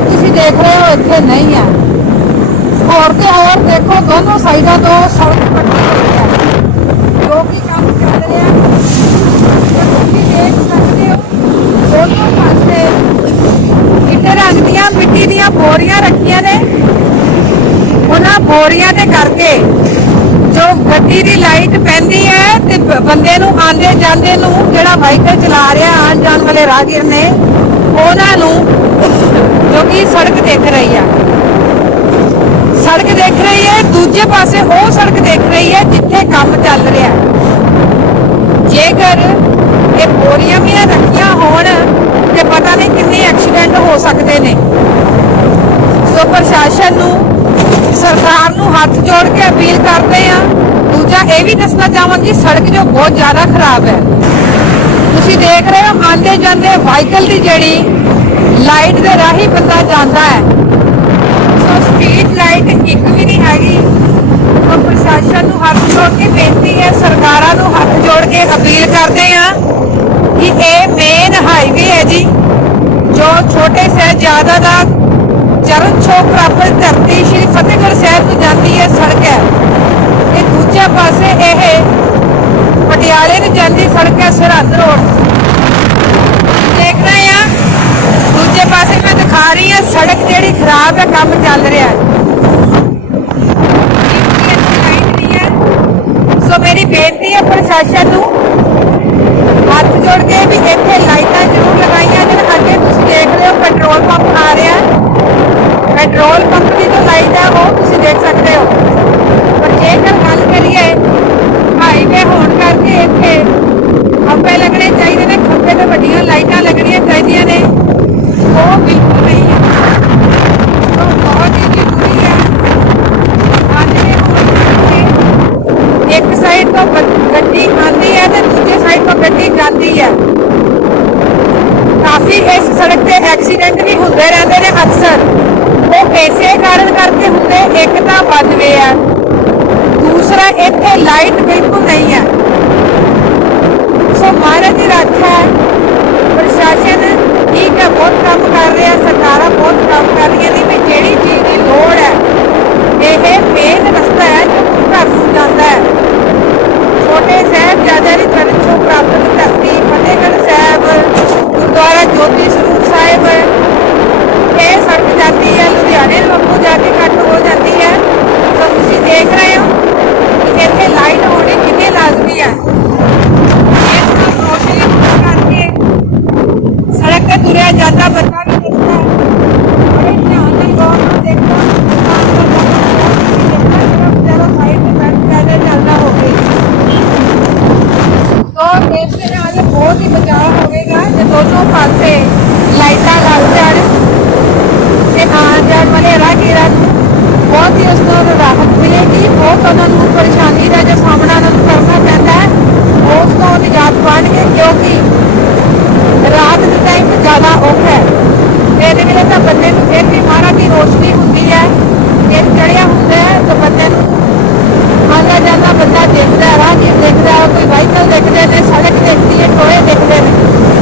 ਤੁਸੀਂ ਦੇਖ ਰਹੇ ਹੋ, ਇੱਥੇ ਨਹੀਂ ਹੈ। ਹੋਰ ਤੇ ਹੋਰ ਦੇਖੋ, ਦੋਨੋਂ ਸਾਈਡਾਂ ਤੋਂ ਸੜਕ ਪੱਟੀ ਹੋਈ ਹੈ। ਜੋ ਕਿ ਕੰਮ ਚੱਲ ਰਿਹਾ ਤੁਸੀਂ ਦੇਖ ਸਕਦੇ ਹੋ, ਦੋਨੋਂ ਪਾਸੇ ਚਿੱਟੇ ਰੰਗ ਦੀਆਂ ਮਿੱਟੀ ਦੀਆਂ ਬੋਰੀਆਂ ਰੱਖੀਆਂ ਨੇ। ਉਹਨਾਂ ਬੋਰੀਆਂ ਦੇ ਕਰਕੇ ਜੋ ਗੱਡੀ ਦੀ ਲਾਈਟ ਪੈਂਦੀ ਹੈ ਤੇ ਬੰਦੇ ਨੂੰ ਆਂਦੇ ਜਾਂਦੇ ਨੂੰ ਜਿਹੜਾ ਵਾਹੀਕਲ ਚਲਾ ਰਿਹਾ ਆਉਣ ਜਾਣ ਵਾਲੇ ਰਾਹਗੀਰ ਨੇ ਉਹਨਾਂ ਨੂੰ, ਜੋ ਕਿ ਸੜਕ ਦੇਖ ਰਹੀ ਹੈ ਸੜਕ ਦੇਖ ਰਹੀ ਹੈ, ਦੂਜੇ ਪਾਸੇ ਉਹ ਸੜਕ ਦੇਖ ਰਹੀ ਹੈ, ਜਿੱਥੇ ਕੰਮ ਚੱਲ ਰਿਹਾ ਜੇਕਰ ਇਹ ਬੋਰੀਆਂ ਵੀ ਨਾ ਰੱਖੀਆਂ ਹੋਣ, ਤੇ ਪਤਾ ਨਹੀਂ ਕਿੰਨੇ ਐਕਸੀਡੈਂਟ ਹੋ ਸਕਦੇ ਨੇ। ਸੋ ਪ੍ਰਸ਼ਾਸਨ ਨੂੰ, ਸਰਕਾਰ ਨੂੰ ਹੱਥ ਜੋੜ ਕੇ ਅਪੀਲ ਕਰਦੇ ਆ ਦੂਜਾ ਇਹ ਵੀ ਦੱਸਣਾ ਚਾਹਾਂਗੀ ਸੜਕ ਜੋ ਬਹੁਤ ਜ਼ਿਆਦਾ ਖਰਾਬ ਹੈ। ਤੁਸੀਂ ਦੇਖ ਰਹੇ ਹੋ ਆਂਦੇ ਜਾਂਦੇ ਵਾਹੀਕਲ ਦੀ ਜਿਹੜੀ ਲਾਈਟ ਦੇ ਰਾਹੀਂ ਬੰਦਾ ਜਾਂਦਾ ਹੈ। ਸੋ ਸਪੀਡ ਲਾਈਟ ਇੱਕ ਵੀ ਨਹੀਂ ਹੈਗੀ। ਸੋ ਪ੍ਰਸ਼ਾਸਨ ਨੂੰ ਹੱਥ ਜੋੜ ਕੇ ਬੇਨਤੀ ਹੈ, ਸਰਕਾਰਾਂ ਨੂੰ ਹੱਥ ਜੋੜ ਕੇ ਅਪੀਲ ਕਰਦੇ ਆ ਕਿ ਇਹ ਮੇਨ ਹਾਈਵੇ ਹੈ ਜੀ, ਜੋ ਛੋਟੇ ਸਾਹਿਬਜ਼ਾਦਾ ਦਾ ਚਰਨ ਛੋਹ ਪ੍ਰਾਪਤ ਧਰਤੀ ਸ਼੍ਰੀ ਫਤਿਹਗੜ੍ਹ ਸਾਹਿਬ ਤੋਂ ਜਾਂਦੀ ਹੈ ਸੜਕ ਹੈ। ਤੇ ਦੂਜੇ ਪਾਸੇ ਇਹ ਪਟਿਆਲੇ ਨੂੰ ਜਾਂਦੀ ਸੜਕ ਹੈ ਸਰਹੱਦ ਰੋਡ ਦੇਖ ਰਹੇ ਆ ਦੂਜੇ ਪਾਸੇ ਮੈਂ ਦਿਖਾ ਰਹੀ ਹਾਂ ਸੜਕ ਜਿਹੜੀ ਖਰਾਬ ਹੈ ਕੰਮ ਚੱਲ ਰਿਹਾ ਹੈ। ਸੋ ਮੇਰੀ ਬੇਨਤੀ ਹੈ ਪ੍ਰਸ਼ਾਸਨ ਨੂੰ ਹੱਥ ਜੋੜ ਕੇ ਵੀ ਇੱਥੇ ਲਾਈਟਾਂ ਜ਼ਰੂਰ ਲਗਾਈਆਂ ਜਾਣ। ਅੱਗੇ ਤੁਸੀਂ ਦੇਖ ਰਹੇ ਹੋ ਪੈਟਰੋਲ ਪੰਪ ਆ ਰਿਹਾ ਪੈਟਰੋਲ ਪੰਪ ਦੀ ਜੋ ਲਾਈਟ ਹੈ, ਉਹ ਤੁਸੀਂ ਦੇਖ ਸਕਦੇ ਹੋ। ਪਰ ਜੇਕਰ ਗੱਲ ਕਰੀਏ ਹਾਈਵੇ ਹੋਣ ਕਰਕੇ ਇੱਥੇ ਖੰਭੇ ਲੱਗਣੇ ਚਾਹੀਦੇ ਨੇ। ਖੰਭੇ ਤੇ ਵੱਡੀਆਂ ਲਾਈਟਾਂ ਲੱਗਣੀਆਂ ਚਾਹੀਦੀਆਂ ਨੇ ਉਹ ਬਿਲਕੁਲ ਨਹੀਂ ਹੈ ਉਹ ਬਹੁਤ ਹੀ ਜ਼ਰੂਰੀ ਹੈ ਆਨੇ ਹੋਣ ਕਰਕੇ ਇੱਕ ਸਾਈਡ ਤੋਂ ਗ- ਗੱਡੀ ਆਉਂਦੀ ਹੈ ਤੇ ਦੂਜੇ ਸਾਈਡ ਤੋਂ ਗੱਡੀ ਜਾਂਦੀ ਹੈ ਕਾਫੀ ਇਸ ਸੜਕ ਤੇ ਐਕਸੀਡੈਂਟ ਵੀ ਨੇ ਅਕਸਰ, ਉਹ ਇਸੇ ਕਾਰਨ ਕਰਕੇ ਹੁੰਦੇ, ਇੱਕ ਤਾਂ ਵੱਜਵੇ ਆ। ਦੂਸਰਾ, ਇੱਥੇ ਲਾਈਟ ਬਿਲਕੁਲ ਨਹੀਂ ਹੈ ਸੋ ਮਹਾਰਾਜ ਦੀ ਰੱਖਿਆ ਹੈ। ਪ੍ਰਸ਼ਾਸਨ ਠੀਕ ਹੈ, ਬਹੁਤ ਕੰਮ ਕਰ ਰਿਹਾ, ਸਰਕਾਰਾਂ ਬਹੁਤ ਕੰਮ ਕਰ ਰਹੀਆਂ ਨੇ, ਵੀ ਜਿਹੜੀ ਚੀਜ਼ ਦੀ ਲੋੜ ਹੈ ਇਹ ਮੇਨ ਰਸਤਾ ਹੈ ਜੋ ਘਰ ਨੂੰ ਜਾਂਦਾ ਹੈ ਛੋਟੇ ਸਾਹਿਬਜ਼ਾਦਿਆਂ ਦੀ ਚਰਨ ਛੋਹ ਪ੍ਰਾਪਤ ਧਰਤੀ ਫਤਿਹਗੜ੍ਹ ਸਾਹਿਬ ਗੁਰਦੁਆਰਾ ਜੋਤੀ ਸਰੂਪ ਸਾਹਿਬ ਇਹ ਸੜਕ ਜਾਂਦੀ ਹੈ ਲੁਧਿਆਣੇ ਨੂੰ ਅੱਗੋਂ ਜਾ ਕੇ ਕੱਟ ਹੋ ਜਾਂਦੀ ਹੈ ਤਾਂ ਤੁਸੀਂ ਦੇਖ ਰਹੇ ਹੋ? ਇੱਥੇ ਲਾਈਟ ਹੋਣੀ ਕਿੰਨੀ ਲਾਜ਼ਮੀ ਹੈ? ਇਸ ਨਾਲ ਰੋਸ਼ਨੀ ਕਰਕੇ ਸੜਕ ਤੇ ਤੁਰਿਆ ਜਾਂਦਾ, ਬੰਦਾ ਵੀ ਦਿਖਦਾ ਹੈ। ਬੜੇ ਧਿਆਨ ਨਾਲ ਗੌਰ ਨਾਲ ਦੇਖੋ ਚੱਲਦਾ ਹੋਵੇ ਬਹੁਤ ਹੀ ਬਚਾਅ ਹੋਵੇਗਾ। ਜੇ ਦੋਨੋਂ ਪਾਸੇ ਲਾਈਟਾਂ ਲੱਗ ਜਾਣ ਤੇ ਆਉਣ ਜਾਣ ਵਾਲੇ ਰਾਹਗੀਰਾਂ ਨੂੰ ਬਹੁਤ ਹੀ ਉਸ ਤੋਂ ਬਹੁਤ ਉਹਨਾਂ ਨੂੰ ਪਰੇਸ਼ਾਨੀ ਦਾ ਜੋ ਸਾਹਮਣਾ ਉਹਨਾਂ ਨੂੰ ਕਰਨਾ ਪੈਂਦਾ ਹੈ। ਉਸ ਤੋਂ ਨਿਜਾਤ ਪਾਣਗੇ ਕਿਉਂਕਿ ਰਾਤ ਦੇ ਟਾਈਮ ਜ਼ਿਆਦਾ ਔਖਾ ਹੈ। ਤੇ ਇਹਦੇ ਵੇਲੇ ਤਾਂ ਬੰਦੇ ਨੂੰ ਫਿਰ ਵੀ ਮਹਾਰਾਜ ਦੀ ਰੋਸ਼ਨੀ ਹੁੰਦੀ ਹੈ। ਦਿਨ ਚੜਿਆ ਹੁੰਦਾ ਹੈ ਤਾਂ ਬੰਦੇ ਨੂੰ ਆਉਂਦਾ ਜਾਂਦਾ, ਬੰਦਾ ਦੇਖਦਾ ਰਾਹ ਰਾਹਗੀਰ ਦੇਖਦਾ, ਕੋਈ ਵਾਹੀਕਲ ਦੇਖਦੇ ਨੇ, ਸੜਕ ਦੇਖਦੀ ਹੈ, ਟੋਏ ਦੇਖਦੇ ਨੇ।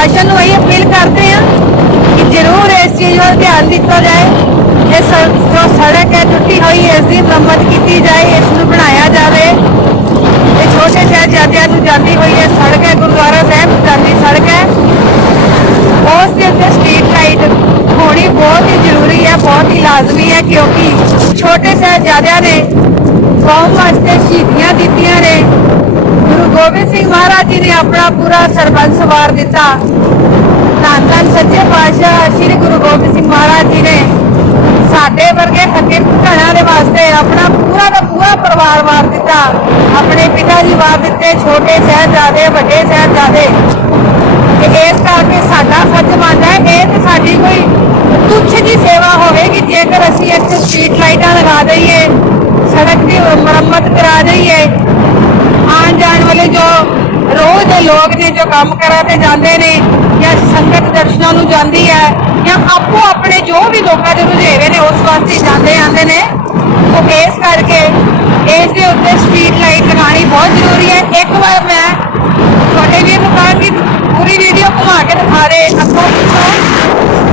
ਪ੍ਰਸ਼ਾਸਨ ਨੂੰ ਇਹ ਅਪੀਲ ਕਰਦੇ ਹਾਂ ਕਿ ਜ਼ਰੂਰ ਇਸ ਚੀਜ਼ ਵੱਲ ਧਿਆਨ ਦਿੱਤਾ ਜਾਏ ਇਹ ਜੋ ਸੜਕ ਹੈ ਟੁੱਟੀ ਹੋਈ ਇਸ ਦੀ ਮੁਰੰਮਤ ਕੀਤੀ ਜਾਏ, ਇਸ ਨੂੰ ਬਣਾਇਆ ਜਾਵੇ। ਇਹ ਛੋਟੇ ਸ਼ਹਿਜ਼ਾਦਿਆਂ ਨੂੰ ਜਾਂਦੀ ਹੋਈ ਇਹ ਸੜਕ ਹੈ, ਗੁਰਦੁਆਰਾ ਸਾਹਿਬ ਜਾਂਦੀ ਸੜਕ ਹੈ। ਉਸ ਦੇ ਉੱਤੇ ਸਟਰੀਟ ਲਾਈਟ ਹੋਣੀ ਬਹੁਤ ਹੀ ਜ਼ਰੂਰੀ ਹੈ, ਬਹੁਤ ਹੀ ਲਾਜ਼ਮੀ ਹੈ, ਕਿਉਂਕਿ ਛੋਟੇ ਸ਼ਹਿਜ਼ਾਦਿਆਂ ਨੇ ਕੌਮ ਵਾਸਤੇ ਸ਼ਹੀਦੀਆਂ ਦਿੱਤੀਆਂ ਨੇ। ਗੁਰੂ ਗੋਬਿੰਦ ਸਿੰਘ ਮਹਾਰਾਜ ਜੀ ਨੇ ਆਪਣਾ ਪੂਰਾ ਸਰਬੰਸ ਵਾਰ ਦਿੱਤਾ ਧੰਨ ਧੰਨ ਸੱਚੇ ਪਾਤਸ਼ਾਹ ਸ੍ਰੀ ਗੁਰੂ ਗੋਬਿੰਦ ਸਿੰਘ ਮਹਾਰਾਜ ਜੀ ਨੇ ਸਾਡੇ ਵਰਗੇ ਹੱਕੇ ਘਰਾਂ ਦੇ ਵਾਸਤੇ ਆਪਣਾ ਪੂਰਾ ਦਾ ਪੂਰਾ ਪਰਿਵਾਰ ਵਾਰ ਦਿੱਤਾ ਆਪਣੇ ਪਿਤਾ ਜੀ ਵਾਰ ਦਿੱਤੇ ਛੋਟੇ ਸਾਹਿਬਜ਼ਾਦੇ ਵੱਡੇ ਸਾਹਿਬਜ਼ਾਦੇ ਤੇ ਇਸ ਕਰਕੇ ਸਾਡਾ ਫਰਜ਼ ਬਣਦਾ ਹੈ ਇਹ ਤੇ ਸਾਡੀ ਕੋਈ ਤੁੱਛ ਦੀ ਸੇਵਾ ਹੋਵੇਗੀ ਜੇਕਰ ਅਸੀਂ ਇੱਥੇ ਸਟਰੀਟ ਲਾਈਟਾਂ ਲਗਾ ਦਈਏ ਸੜਕ ਦੀ ਮੁਰੰਮਤ ਕਰਾ ਦਈਏ ਆਉਣ ਜਾਣ ਵਾਲੇ ਜੋ ਰੋਜ਼ ਦੇ ਲੋਕ ਨੇ, ਜੋ ਕੰਮ ਕਰਾਂ ਤੇ ਜਾਂਦੇ ਨੇ, ਜਾਂ ਸੰਗਤ ਦਰਸ਼ਨਾਂ ਨੂੰ ਜਾਂਦੀ ਹੈ, ਜਾਂ ਆਪੋ ਆਪਣੇ ਜੋ ਵੀ ਲੋਕਾਂ ਦੇ ਰੁਝੇਵੇ ਨੇ, ਉਸ ਵਾਸਤੇ ਜਾਂਦੇ ਆਉਂਦੇ ਨੇ, ਉਹ ਇਸ ਕਰਕੇ ਇਸ ਦੇ ਉੱਤੇ ਸਟਰੀਟ ਲਾਈਟ ਲਗਾਉਣੀ ਬਹੁਤ ਜ਼ਰੂਰੀ ਹੈ। ਇੱਕ ਵਾਰ ਮੈਂ ਤੁਹਾਡੇ ਵੀ ਨੂੰ ਕਹਾਂਗੀ ਪੂਰੀ ਵੀਡੀਓ ਘੁਮਾ ਕੇ ਦਿਖਾ ਰਹੇ ਅੱਗੋਂ ਪਿੱਛੋਂ